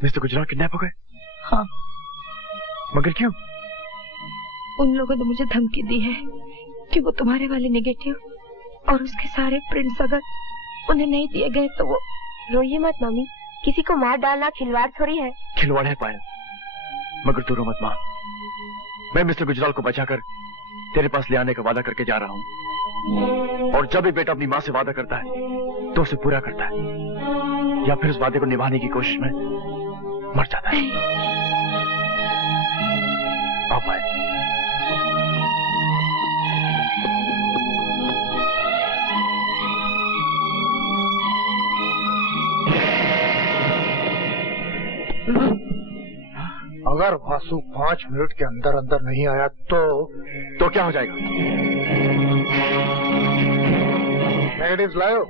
Mister Gujral kidnap हो गए? हाँ। मगर क्यों? उन लोगों ने मुझे धमकी दी है कि वो तुम्हारे वाले नेगेटिव और उसके सारे प्रिंट्स अगर उन्हें नहीं दिए गए तो वो। रोइए मत मम्मी, किसी को मार डालना खिलवाड़ थोड़ी है। खिलवाड़ है पायल, मगर तू रो मत मां। मैं मिस्टर गुजराल को बचाकर तेरे पास ले आने का वादा करके जा रहा हूं, और जब भी बेटा अपनी मां से वादा करता है तो उसे पूरा करता है, या फिर उस वादे को निभाने की कोशिश में मर जाता है। आओ पायल। अगर वासु 5 मिनट के अंदर अंदर नहीं आया तो क्या हो जाएगा? नेगेटिव्स लाओ।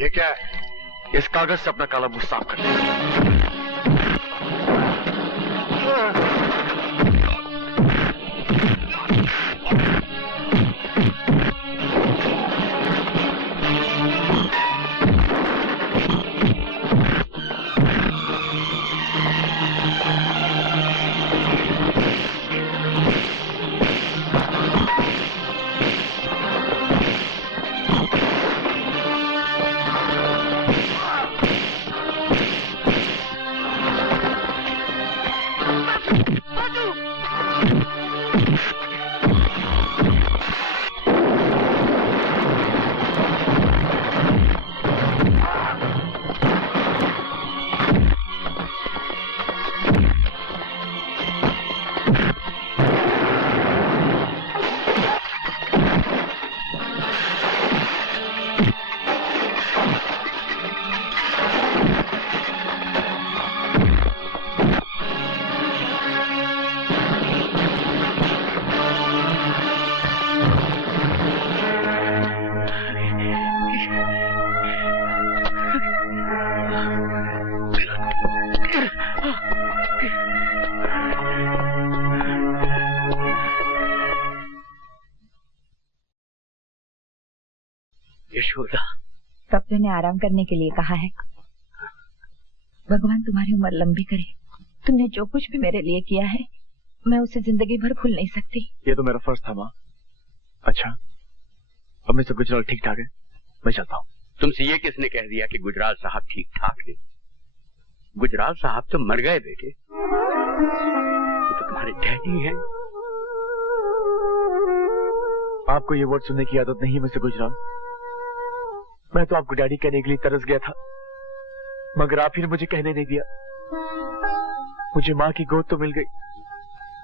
ये क्या है? इस कागज से अपना काला मुंह साफ कर। डॉक्टर ने आराम करने के लिए कहा है। भगवान तुम्हारी उम्र लंबी करे। तुमने जो कुछ भी मेरे लिए किया है मैं उसे जिंदगी भर भूल नहीं सकती। ये तो मेरा फर्ज था माँ। अच्छा, अब मिस्टर गुजराल ठीक ठाक है, मैं चलता हूँ। तुमसे ये किसने कह दिया कि गुजराल साहब ठीक ठाक है? गुजराल साहब तो मर गए बेटे, वो तो तुम्हारे डैडी हैं। आपको ये वर्ड सुनने की आदत नहीं है मिस्टर गुजराल। मैं तो आपको डैडी कहने के लिए तरस गया था, मगर आप ही ने मुझे कहने नहीं दिया। मुझे माँ की गोद तो मिल गई,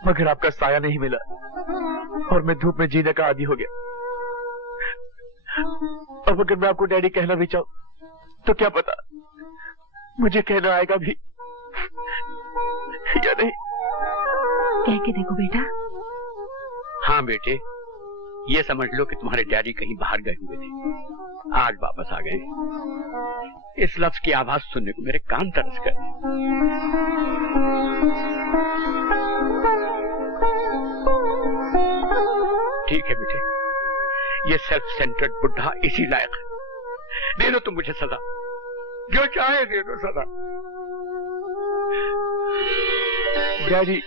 मगर आपका साया नहीं मिला, और मैं धूप में जीने का आदी हो गया। अब अगर मैं आपको डैडी कहना भी चाहूं तो क्या पता मुझे कहना आएगा भी या नहीं। कह के देखो बेटा। हाँ बेटे, ये समझ लो कि तुम्हारे डैडी कहीं बाहर गए हुए थे, आज वापस आ गए। इस लफ्ज की आवाज सुनने को मेरे कान तरस गए। ठीक है बेटे, ये सेल्फ सेंटर्ड बुढ़ा इसी लायक है। दे दो तुम मुझे सजा, जो चाहे दे दो सजा। डैडी,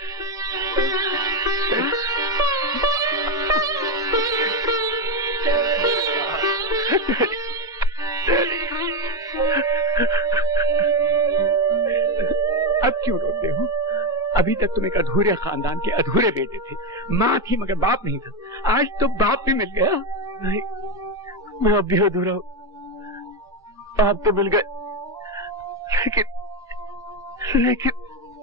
अब क्यों रोते हो? अभी तक तुम एक अधूरे खानदान के अधूरे बेटे थे। माँ थी मगर बाप नहीं था, आज तो बाप भी मिल गया। नहीं, मैं अब भी अधूरा हूँ। आप तो मिल गए, लेकिन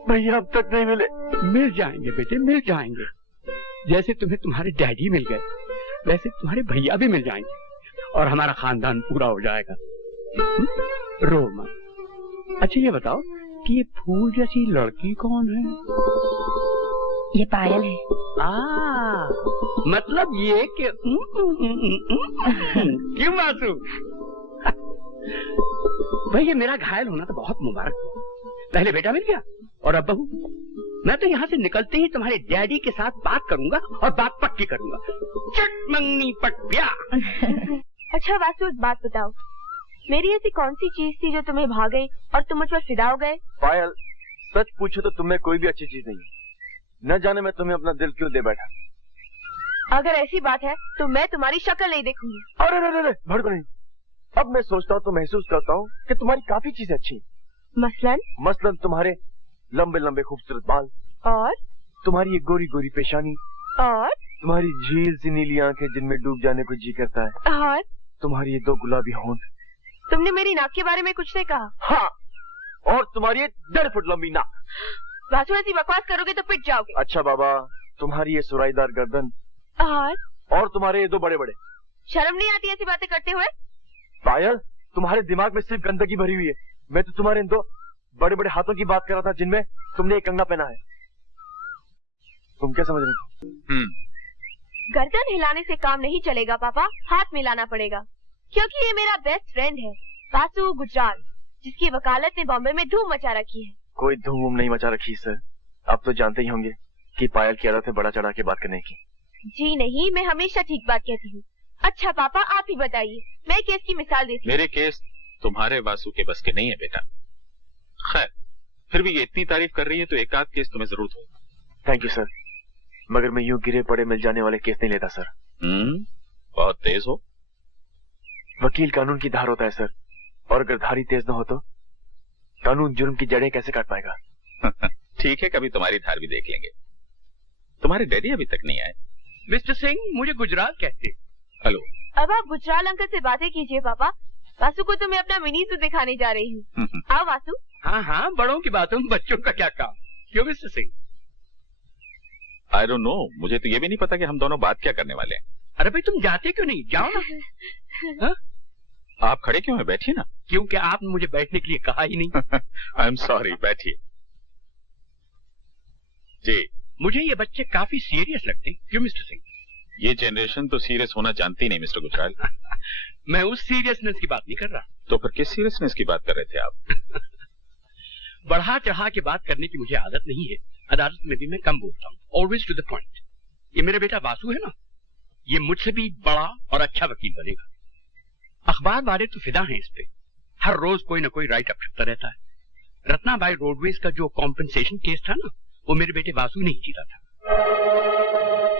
भैया अब तक नहीं मिले। मिल जाएंगे बेटे, मिल जाएंगे। जैसे तुम्हें तुम्हारे डैडी मिल गए, वैसे तुम्हारे भैया भी मिल जाएंगे, और हमारा खानदान पूरा हो जाएगा। रो मत। अच्छा ये बताओ कि ये फूल जैसी लड़की कौन है? ये पायल है। मतलब ये कि क्यों मासू? भाई ये मेरा घायल होना तो बहुत मुबारक हुआ। पहले बेटा मिल गया और अब बहू। मैं तो यहाँ से निकलते ही तुम्हारे डैडी के साथ बात करूंगा और बात पक्की करूंगा। चट मंगनी पट ब्याह। अच्छा वासु, एक बात बताओ, मेरी ऐसी कौन सी चीज थी जो तुम्हें भा गई और तुम मुझ पर फिदा हो गए? पायल, सच पूछो तो तुम में कोई भी अच्छी चीज नहीं है। न जाने मैं तुम्हें अपना दिल क्यों दे बैठा। अगर ऐसी बात है तो मैं तुम्हारी शक्ल नहीं देखूंगी। अरे भड़को नहीं। अब मैं सोचता हूँ तो महसूस करता हूँ कि तुम्हारी काफी चीजें अच्छी। मसलन तुम्हारे लंबे लंबे खूबसूरत बाल, और तुम्हारी ये गोरी गोरी पेशानी, और तुम्हारी झील सी नीली आंखें जिनमें डूब जाने को जी करता है, और तुम्हारी ये 2 गुलाबी होंठ। तुमने मेरी नाक के बारे में कुछ नहीं कहा? हाँ, और तुम्हारी ये 1.5 फुट लंबी नाक। वासु, ऐसी बकवास करोगे तो पिट जाओगे। अच्छा बाबा, तुम्हारी ये सुराईदार गर्दन, और तुम्हारे ये 2 बड़े बड़े। शर्म नहीं आती ऐसी बातें करते हुए? पायल, तुम्हारे दिमाग में सिर्फ गंदगी भरी हुई है। मैं तो तुम्हारे इन 2 बड़े बड़े हाथों की बात कर रहा था जिनमें तुमने एक कंगना पहना है। तुम क्या समझ रही हो? गर्दन हिलाने से काम नहीं चलेगा पापा, हाथ मिलाना पड़ेगा, क्योंकि ये मेरा बेस्ट फ्रेंड है वासु गुजराल, जिसकी वकालत ने बॉम्बे में धूम मचा रखी है। कोई धूम नहीं मचा रखी सर। आप तो जानते ही होंगे कि पायल की आदत है बड़ा चढ़ा के बात करने की। जी नहीं, मैं हमेशा ठीक बात कहती हूँ। अच्छा पापा, आप ही बताइए, मैं केस की मिसाल देती हूँ। मेरे केस तुम्हारे वासु के बस के नहीं है बेटा। खैर, फिर भी ये इतनी तारीफ कर रही है तो एक आध केस तुम्हें जरूर होगा। थैंक यू सर, मगर मैं यूं गिरे पड़े मिल जाने वाले केस नहीं लेता सर। बहुत तेज हो। वकील कानून की धार होता है सर, और अगर धारी तेज न हो तो कानून जुर्म की जड़ें कैसे काट पाएगा। ठीक है, कभी तुम्हारी धार भी देख लेंगे। तुम्हारे डैडी अभी तक नहीं आए। मिस्टर सिंह, मुझे गुजराल कहते। हेलो। अब आप गुजराल अंकल से बातें कीजिए पापा। वासु को तो मैं अपना मिनी सूट दिखाने जा रही हूँ। आओ वासु। हाँ हाँ, बड़ों की बातों में बच्चों का क्या काम। क्यों mister Singh? I don't know, मुझे तो ये भी नहीं पता कि हम दोनों बात क्या करने वाले हैं। अरे भाई, तुम जाते क्यों नहीं? जाओ ना। आप खड़े क्यों हैं? बैठिए ना। क्योंकि आपने मुझे बैठने के लिए कहा ही नहीं। आई एम सॉरी, बैठिए। जी, मुझे ये बच्चे काफी सीरियस लगते हैं। क्यों मिस्टर सिंह? ये जनरेशन तो सीरियस होना जानती नहीं मिस्टर गुजराल। मैं उस सीरियसनेस की बात नहीं कर रहा। तो फिर किस सीरियसनेस की बात कर रहे थे आप? बढ़ा चढ़ा के बात करने की मुझे आदत नहीं है। अदालत में भी मैं कम बोलता हूँ, ऑलवेज टू द पॉइंट। ये मेरा बेटा वासु है ना, ये मुझसे भी बड़ा और अच्छा वकील बनेगा। अखबार वाले तो फिदा हैं इस पे, हर रोज कोई ना कोई राइट अप छपता रहता है। रत्नाबाई रोडवेज का जो कॉम्पेंसेशन केस था ना, वो मेरे बेटे वासु ने ही जीता था।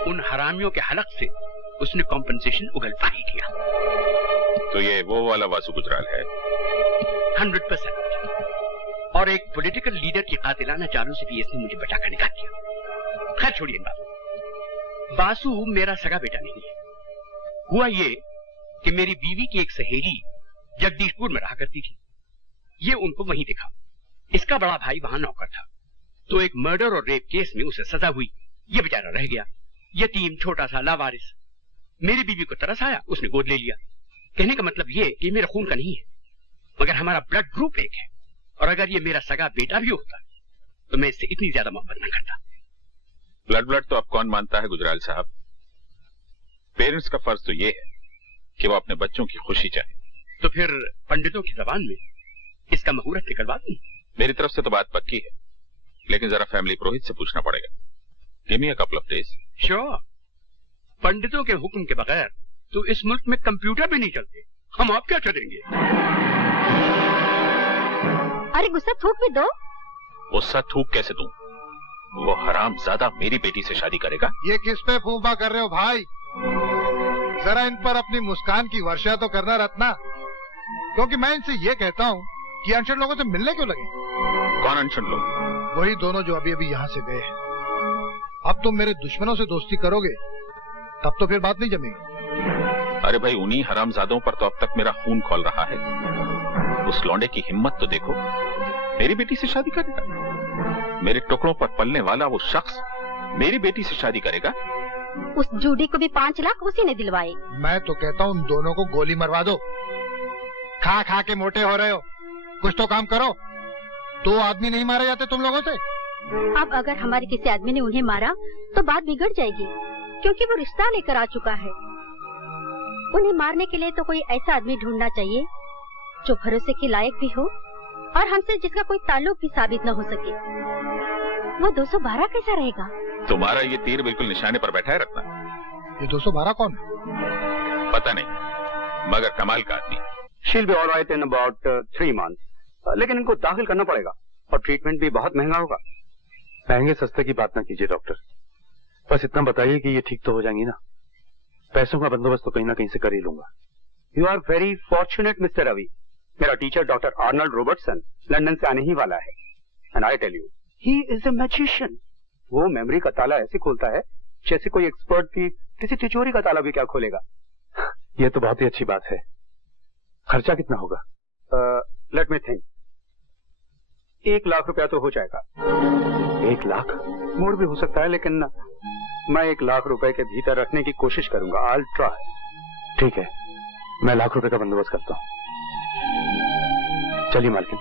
उन हरामियों के हलक से उसने कॉम्पेंसेशन उगलवा ही दिया। तो ये वो वाला वासु गुजराल है? 100%। और एक पॉलिटिकल लीडर की कातिलाना चालों से भी इसने मुझे बचाकर निकाल दिया। खैर छोड़िए इन बातों। वासु मेरा सगा बेटा नहीं है। हुआ ये कि मेरी बीवी की एक सहेली जगदीशपुर में रहा करती थी। ये उनको वहीं दिखा। इसका बड़ा भाई वहां नौकर था, तो एक मर्डर और रेप केस में उसे सजा हुई। ये बेचारा रह गया यतीम, छोटा सा लावारिस। मेरी बीवी को तरस आया, उसने गोद ले लिया। कहने का मतलब ये कि मेरा खून का नहीं है, मगर हमारा ब्लड ग्रुप एक है। और अगर ये मेरा सगा बेटा भी होता तो मैं इससे इतनी ज्यादा मोहब्बत न करता। ब्लड तो अब कौन मानता है गुजराल साहब? पेरेंट्स का फर्ज तो ये है कि वो अपने बच्चों की खुशी चाहे। तो फिर पंडितों की जबान में इसका मुहूर्त निकलवा दूं? मेरी तरफ से तो बात पक्की है, लेकिन जरा फैमिली पुरोहित से पूछना पड़ेगा। Give me a couple of days. Sure. पंडितों के हुक्म के बगैर तो इस मुल्क में कंप्यूटर भी नहीं चलते। हम आप क्या करेंगे? अरे गुस्सा थूक भी दो। गुस्सा थूक कैसे दूं? वो हरामजादा मेरी बेटी से शादी करेगा। ये किस पे फूफा कर रहे हो भाई? जरा इन पर अपनी मुस्कान की वर्षा तो करना रत्ना, क्योंकि मैं इनसे ये कहता हूँ कि अनशन लोगों से मिलने क्यों लगे? कौन अनशन लोग? वही दोनों जो अभी अभी यहाँ से गए हैं। अब तुम मेरे दुश्मनों से दोस्ती करोगे तब तो फिर बात नहीं जमेगी। अरे भाई, उन्हीं हरामजादों पर तो अब तक मेरा खून खौल रहा है। उस लौंडे की हिम्मत तो देखो, मेरी बेटी से शादी करेगा। मेरे टुकड़ों पर पलने वाला वो शख्स मेरी बेटी से शादी करेगा। उस जूडी को भी 5 लाख उसी ने दिलवाए। मैं तो कहता हूँ उन दोनों को गोली मरवा दो। खा खा के मोटे हो रहे हो, कुछ तो काम करो। 2 आदमी नहीं मारे जाते तुम लोगों से। अब अगर हमारे किसी आदमी ने उन्हें मारा तो बात बिगड़ जाएगी, क्योंकि वो रिश्ता लेकर आ चुका है। उन्हें मारने के लिए तो कोई ऐसा आदमी ढूंढना चाहिए जो भरोसे के लायक भी हो और हमसे जिसका कोई ताल्लुक भी साबित न हो सके। वो 212 कैसा रहेगा? तुम्हारा ये तीर बिल्कुल निशाने पर बैठा है रत्ना। ये 212 कौन है? पता नहीं, मगर कमाल का आदमी। She'll be alright in about 3 months, लेकिन इनको दाखिल करना पड़ेगा और ट्रीटमेंट भी बहुत महंगा होगा। महंगे सस्ते की बात ना कीजिए डॉक्टर, बस इतना बताइए कि ये ठीक तो हो जाएंगी ना। पैसों का बंदोबस्त तो कहीं ना कहीं से कर ही लूंगा। You are very fortunate mister Ravi. मेरा teacher doctor Arnold Robertson London से आने ही वाला है, and I tell you he is a magician. वो मेमोरी का ताला ऐसे खोलता है जैसे कोई एक्सपर्ट की किसी तिजोरी का ताला भी क्या खोलेगा। ये तो बहुत ही अच्छी बात है। खर्चा कितना होगा? लेट मी थिंक, 1 लाख रुपया तो हो जाएगा। 1 लाख? मोर भी हो सकता है, लेकिन मैं 1 लाख रुपए के भीतर रखने की कोशिश करूंगा। I will try. ठीक है, मैं 1 लाख रुपए का बंदोबस्त करता हूँ। चलिए मालकिन,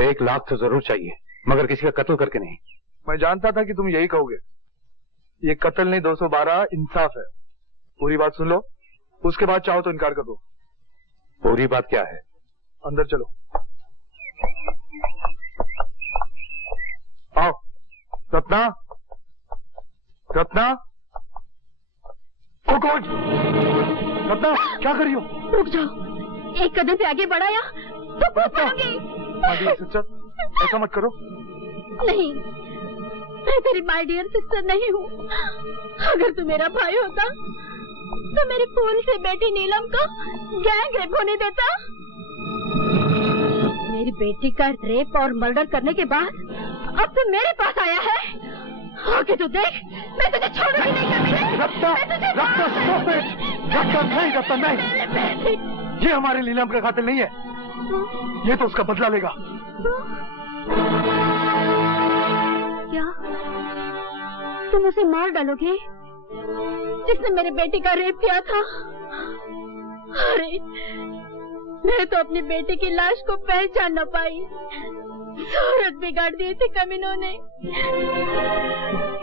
1 लाख तो जरूर चाहिए, मगर किसी का कत्ल करके नहीं। मैं जानता था कि तुम यही कहोगे। ये कत्ल नहीं, 212 इंसाफ है। पूरी बात सुन लो, उसके बाद चाहो तो इनकार कर दो। पूरी बात क्या है? अंदर चलो। आओ। रत्ना, रत्ना, कौन? रत्ना, क्या कर रही हो? रुक जाओ, एक कदम पे आगे बढ़ाया तो कूद पड़ोगे। माय डियर सिस्टर, ऐसा मत करो। नहीं, मैं तेरी माय डियर सिस्टर नहीं हूँ। अगर तू मेरा भाई होता तो मेरी फूल से बेटी नीलम को गैंग रेप होने देता। मेरी बेटी का रेप और मर्डर करने के बाद अब तू मेरे पास आया है। आगे तो देख, मैं तुझे छोड़ूंगी नहीं। Ratna, Ratna, stop it. रत्ना नहीं, रत्ना नहीं। ये हमारे नीलम का कातिल नहीं है। ये तो उसका बदला लेगा। क्या तुम उसे मार डालोगे जिसने मेरे बेटे का रेप किया था? अरे, मैं तो अपनी बेटे की लाश को पहचान न पाई। सूरत बिगाड़ दी थी कमीनों ने।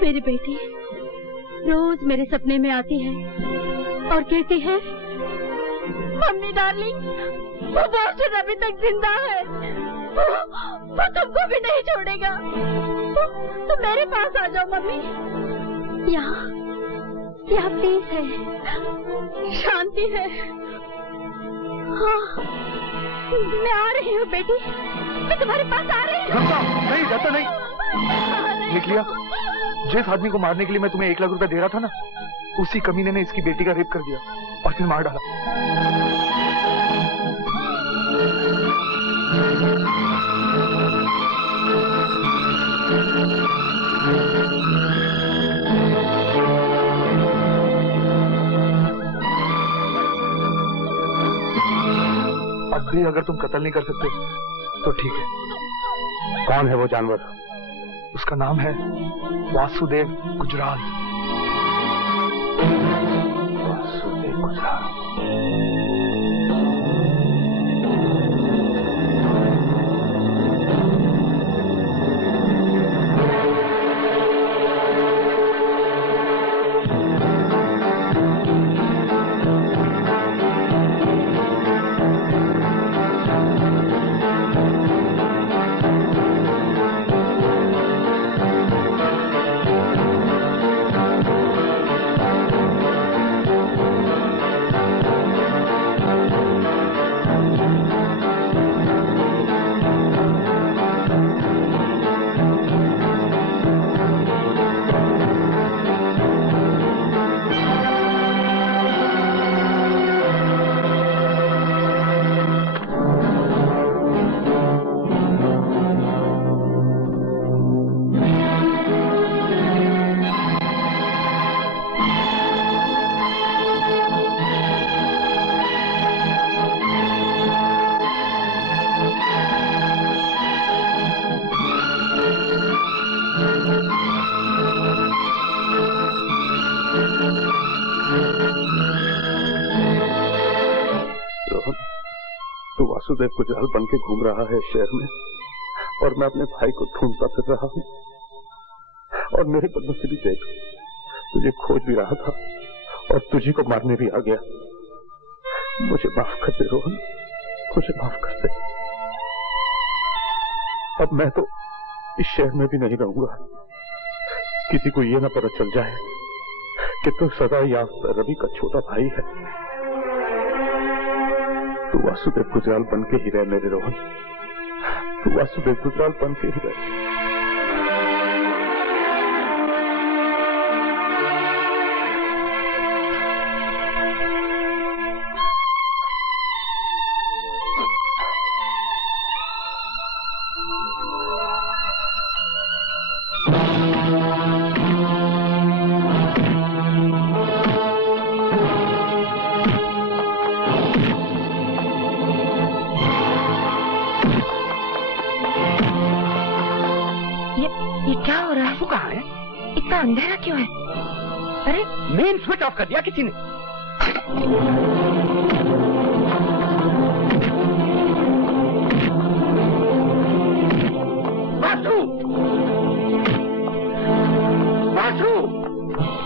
मेरी बेटी रोज मेरे सपने में आती है और कहती है, मम्मी डार्लिंग, वो बॉस्टन अभी तक जिंदा है, वो तुमको भी नहीं छोड़ेगा। तुम मेरे पास आ जाओ मम्मी। यहाँ पीस है, शांति है। हाँ, मैं आ रही हूँ बेटी, मैं तुम्हारे पास आ रही हूँ। नहीं, रत्ना नहीं। देख लिया, जिस आदमी को मारने के लिए मैं तुम्हें 1 लाख रुपया दे रहा था ना, उसी कमीने ने इसकी बेटी का रेप कर दिया और फिर मार डाला। अब भी अगर तुम कत्ल नहीं कर सकते तो ठीक है। कौन है वो जानवर? उसका नाम है वासुदेव गुजराल। वासुदेव गुजराल। वासुदेव गुजराल बन के घूम रहा है शहर में और मैं अपने भाई को ढूंढता फिर रहा हूँ। और मेरे बदले से भी देख, तुझे खोज भी रहा था और तुझी को मारने भी आ गया। मुझे माफ कर दे रोहन, मुझे माफ कर दे। अब मैं तो इस शहर में भी नहीं रहूंगा, किसी को ये ना पता चल जाए कि तू सदा याफ्ता रवि का छोटा भाई है। तू वासुदेव गुजराल बन के ही रहे मेरे रोहन, तू वासुदेव गुजराल बन के ही रहे। अंधेरा क्यों है? अरे मेन स्विच ऑफ कर दिया किसी ने। वासु, वासु,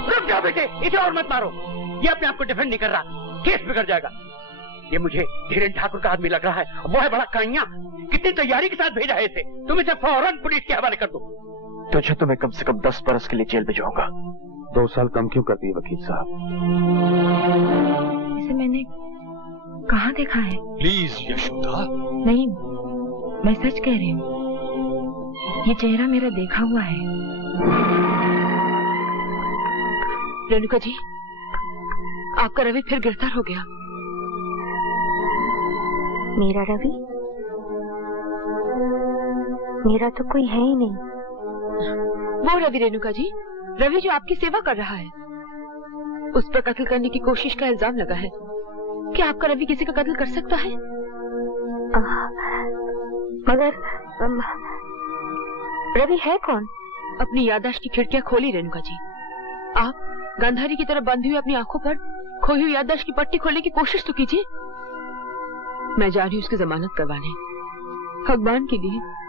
रुक जाओ बेटे, इसे और मत मारो। ये अपने आप को डिफेंड नहीं कर रहा, केस बिगड़ जाएगा। ये मुझे धीरेन ठाकुर का आदमी लग रहा है, वो है बड़ा काइया। कितनी तैयारी के साथ भेजा है इसे। तुम इसे फौरन पुलिस के हवाले कर दो। तुझे तो मैं कम से कम 10 बरस के लिए जेल भिजवाऊंगा। 2 साल कम क्यों कर दिए वकील साहब? इसे मैंने कहाँ देखा है? प्लीज यशोदा। नहीं, मैं सच कह रही हूँ, ये चेहरा मेरा देखा हुआ है। रेणुका जी, आपका रवि फिर गिरफ्तार हो गया। मेरा रवि? मेरा तो कोई है ही नहीं। वो रवि रेणुका जी, रवि जो आपकी सेवा कर रहा है। उस पर कत्ल करने की कोशिश का इल्जाम लगा है। क्या आपका रवि किसी का कत्ल कर सकता है? मगर रवि है कौन? अपनी याददाश्त की खिड़कियां खोली रेणुका जी। आप गांधारी की तरह बंधी हुई अपनी आंखों पर खोई हुई याददाश्त की पट्टी खोलने की कोशिश तो कीजिए। मैं जा रही हूँ उसकी जमानत करवाने, भगवान के लिए।